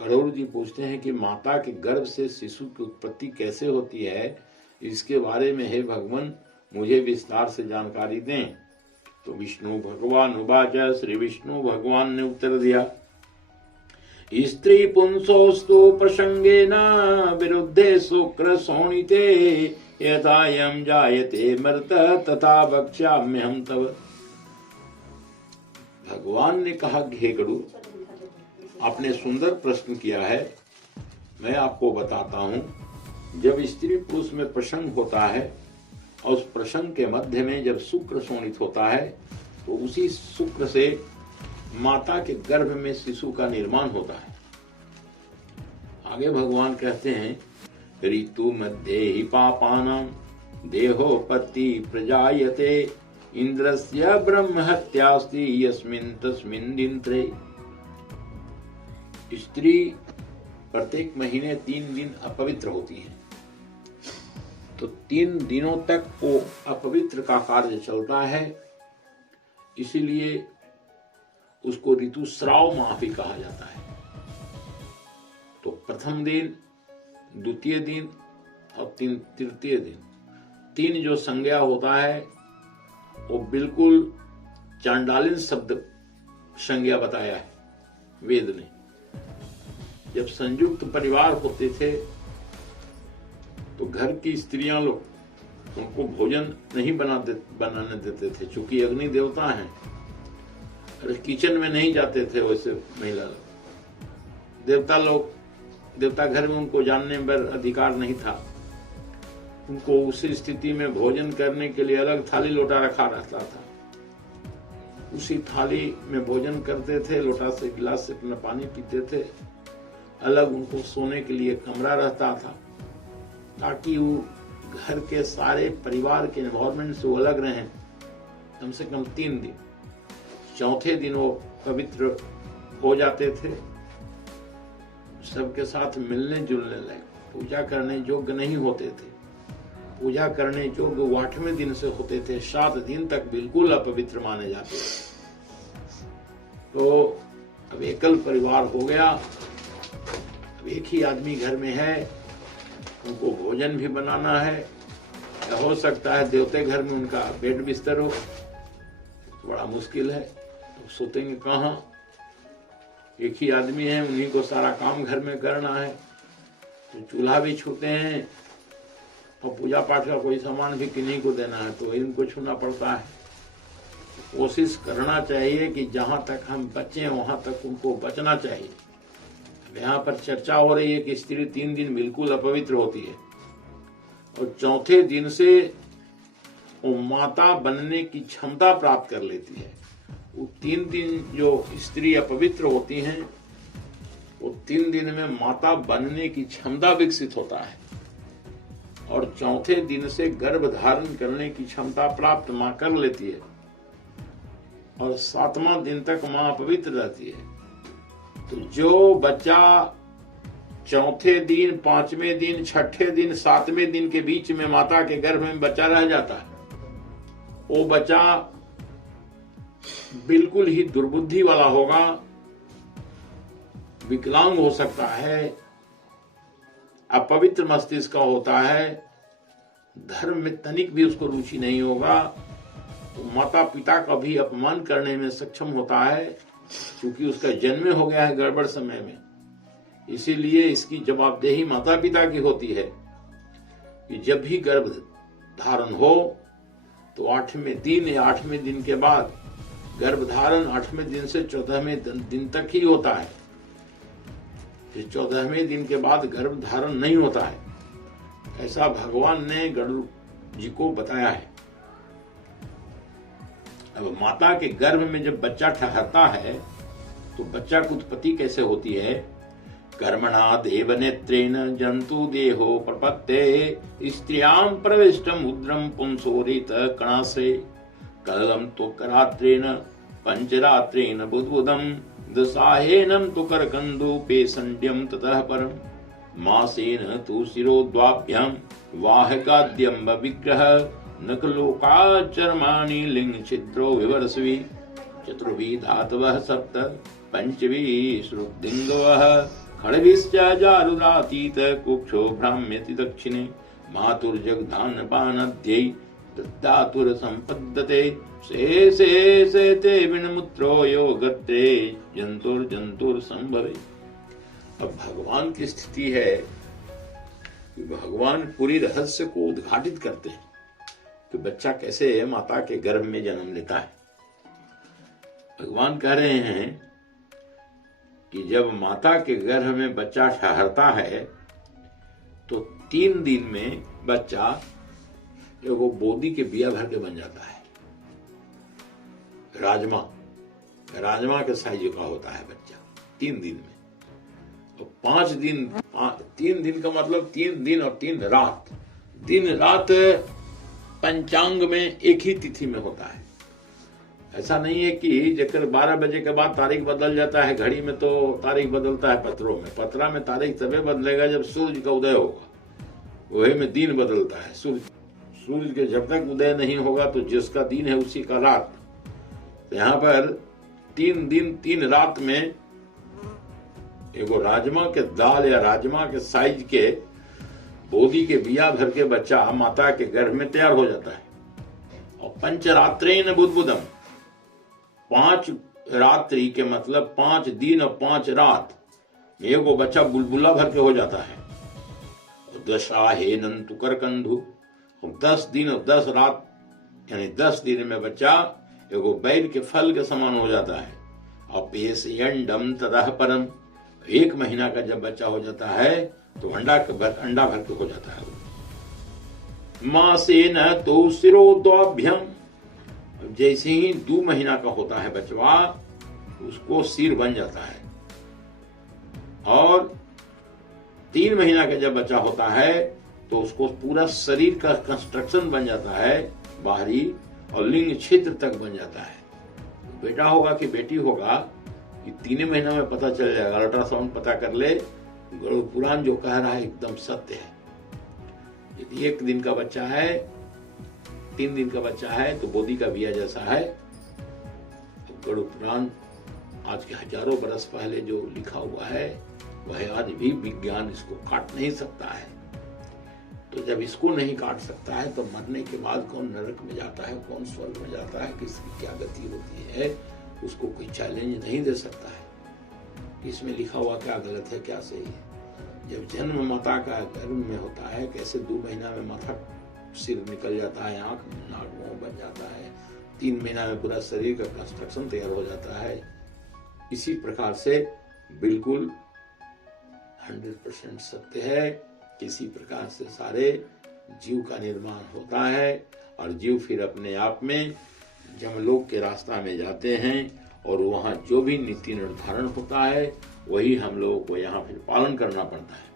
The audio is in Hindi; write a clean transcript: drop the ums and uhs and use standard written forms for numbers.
करोड़ जी पूछते हैं कि माता के गर्भ से शिशु की उत्पत्ति कैसे होती है, इसके बारे में हे भगवान मुझे विस्तार से जानकारी दें। तो विष्णु भगवान उवाच, श्री विष्णु भगवान ने उत्तर दिया, स्त्री पुंसोस्तु प्रसंगेन विरुद्धे शुक्र शोणिते यथायं जायते मर्त तथा वक्ष्याम्यहं तव। भगवान ने कहा, हे गरुड़, आपने सुंदर प्रश्न किया है, मैं आपको बताता हूं। जब स्त्री पुरुष में प्रसंग होता है और उस प्रसंग के मध्य में जब शुक्र शोणित होता है तो उसी शुक्र से माता के गर्भ में शिशु का निर्माण होता है। आगे भगवान कहते हैं, ऋतु मध्ये ही पापानां देहोपत्ति प्रजायते इंद्रस्य ब्रह्म हत्यास्ति यस्मिन् तस्मिन् दिनत्रे। स्त्री प्रत्येक महीने 3 दिन अपवित्र होती है, तो 3 दिनों तक वो अपवित्र का कार्य चलता है, इसीलिए उसको ऋतुस्राव माह भी कहा जाता है। तो प्रथम दिन, द्वितीय दिन और तृतीय दिन, 3 जो संज्ञा होता है वो बिल्कुल चांडालिन शब्द संज्ञा बताया है वेद ने। जब संयुक्त परिवार होते थे तो घर की स्त्रियां लोग उनको भोजन नहीं बनाने देते थे, चूंकि अग्नि देवता हैं, अरे किचन में नहीं जाते थे वैसे महिला लोग। देवता घर में उनको जानने पर अधिकार नहीं था। उनको उसी स्थिति में भोजन करने के लिए अलग थाली लोटा रखा रहता था, उसी थाली में भोजन करते थे, लोटा से गिलास से अपना पानी पीते थे। अलग उनको सोने के लिए कमरा रहता था, ताकि वो घर के सारे परिवार के एनवायरमेंट से वो अलग रहें कम से कम 3 दिन। चौथे दिन वो पवित्र हो जाते थे, सबके साथ मिलने जुलने लगे, पूजा करने योग्य नहीं होते थे। पूजा करने योग्य 8वें दिन से होते थे, 7 दिन तक बिल्कुल अपवित्र माने जाते थे। तो अब एकल परिवार हो गया, अब एक ही आदमी घर में है, उनको भोजन भी बनाना है, या हो सकता है देवते घर में उनका बेड बिस्तर हो, बड़ा मुश्किल है, तो सोतेंगे कहाँ? एक ही आदमी है, उन्हीं को सारा काम घर में करना है, तो चूल्हा भी छूते हैं और पूजा पाठ का कोई सामान भी किन्हीं को देना है तो इनको छूना पड़ता है। कोशिश करना चाहिए कि जहाँ तक हम बचें वहां तक उनको बचना चाहिए। यहाँ पर चर्चा हो रही है कि स्त्री 3 दिन बिल्कुल अपवित्र होती है और चौथे दिन से वो माता बनने की क्षमता प्राप्त कर लेती है। वो 3 दिन जो स्त्री अपवित्र होती हैं, वो 3 दिन में माता बनने की क्षमता विकसित होता है और चौथे दिन से गर्भ धारण करने की क्षमता प्राप्त मां कर लेती है और 7वां दिन तक मां अपवित्र रहती है। तो जो बच्चा चौथे दिन, 5वें दिन, 6ठे दिन, 7वें दिन के बीच में माता के गर्भ में बच्चा रह जाता है, वो बच्चा बिल्कुल ही दुर्बुद्धि वाला होगा, विकलांग हो सकता है, अपवित्र मस्तिष्क का होता है, धर्म में तनिक भी उसको रुचि नहीं होगा, तो माता पिता का भी अपमान करने में सक्षम होता है, क्योंकि उसका जन्म हो गया है गड़बड़ समय में। इसीलिए इसकी जवाबदेही माता पिता की होती है कि जब भी गर्भ धारण हो तो 8वें दिन या 8वें दिन के बाद, गर्भ धारण 8वें दिन से 14वें दिन तक ही होता है, फिर 14वें दिन के बाद गर्भ धारण नहीं होता है। ऐसा भगवान ने गरुड़ जी को बताया है। अब माता के गर्भ में जब बच्चा ठहरता है तो बच्चा की उत्पत्ति कैसे होती है? कर्मणा देव नेत्रेण जंतु देहो प्रपत्ते स्त्रियां प्रविष्टम उद्रम पुंसोरित कणासे कलम तो करात्रेण पंचरात्रेण बुद्बुदम दसाहेनम तो करकंदो पेसंड्यम ततः परम मासेन तु शिरोद्वाभ्यम वाहकाद्यम विग्रह नखलोकाचर्माणि लिंग छिद्रो विवर्षवि चतुर्वी धातवः सप्त पंचवी श्रुद्धिंगवः खड्भिश्च जारुदातीत कुक्षो भ्राम्यति दक्षिणे मातुर्जगधानपानद्यै दत्तातुर संपद्यते से ते विनमुत्रो यो गत्रे जंतुर संभवे। अब भगवान की स्थिति है कि भगवान पूरी रहस्य को उद्घाटित करते हैं कि बच्चा कैसे माता के गर्भ में जन्म लेता है। भगवान कह रहे हैं कि जब माता के गर्भ में बच्चा ठहरता है तो 3 दिन में बच्चा एगो बोदी के बिया भर के बन जाता है। राजमा के साइज का होता है बच्चा 3 दिन में। और 5 दिन, 3 दिन का मतलब 3 दिन और 3 रात। दिन रात पंचांग में एक ही तिथि में होता है। ऐसा नहीं है कि जब 12 बजे के बाद तारीख बदल जाता है। घड़ी में तो तारीख बदलता है, पत्रों में, पत्रा में तारीख तभी बदलेगा जब सूर्य का उदय होगा, वही में दिन बदलता है। सूर्य के जब तक उदय नहीं होगा तो जिसका दिन है उसी का रात। तो यहाँ पर 3 दिन 3 रात में एगो राजमा के दाल या राजमा के साइज के बोदी के बिया भर के बच्चा माता के गर्भ में तैयार हो जाता है। और पंचरात्रेन बुद्बुदम, 5 रात्रि के मतलब 5 दिन और 5 रात में एगो बच्चा बुलबुला भर के हो जाता है। दशाहेनन तुकरकंधु, 10 दिन और 10 रात यानी 10 दिन में बच्चा एगो बैर के फल के समान हो जाता है। अपेशयंडम तदह परम, 1 महीना का जब बच्चा हो जाता है तो अंडा भर के हो जाता है। मासेन तो सिरोद्वाभ्यम, जैसे ही 2 महीना का होता है बचवा उसको सिर बन जाता है। और 3 महीना का जब बच्चा होता है तो उसको पूरा शरीर का कंस्ट्रक्शन बन जाता है बाहरी, और लिंग क्षेत्र तक बन जाता है। बेटा होगा कि बेटी होगा कि 3 महीना में पता चल जाएगा। अल्ट्रासाउंड पता कर ले, पुराण जो कह रहा है एकदम सत्य है। यदि 1 दिन का बच्चा है, 3 दिन का बच्चा है तो बोदी का बिया जैसा है। गरुड़ पुराण आज के हजारों बरस पहले जो लिखा हुआ है वह आज भी विज्ञान इसको काट नहीं सकता है। तो जब इसको नहीं काट सकता है तो मरने के बाद कौन नरक में जाता है, कौन स्वर्ग में जाता है, किसकी क्या गति होती है, उसको कोई चैलेंज नहीं दे सकता है। इसमें लिखा हुआ क्या गलत है, क्या सही है। जब जन्म माता का गर्भ में होता है, कैसे 2 महीना में माथा सिर निकल जाता है, आंख नाक मुंह बन जाता है, 3 महीना में पूरा शरीर का कंस्ट्रक्शन तैयार हो जाता है। इसी प्रकार से बिल्कुल 100% सत्य है। किसी प्रकार से सारे जीव का निर्माण होता है और जीव फिर अपने आप में जमलोक के रास्ता में जाते हैं और वहाँ जो भी नीति निर्धारण होता है वही हम लोगों को यहाँ फिर पालन करना पड़ता है।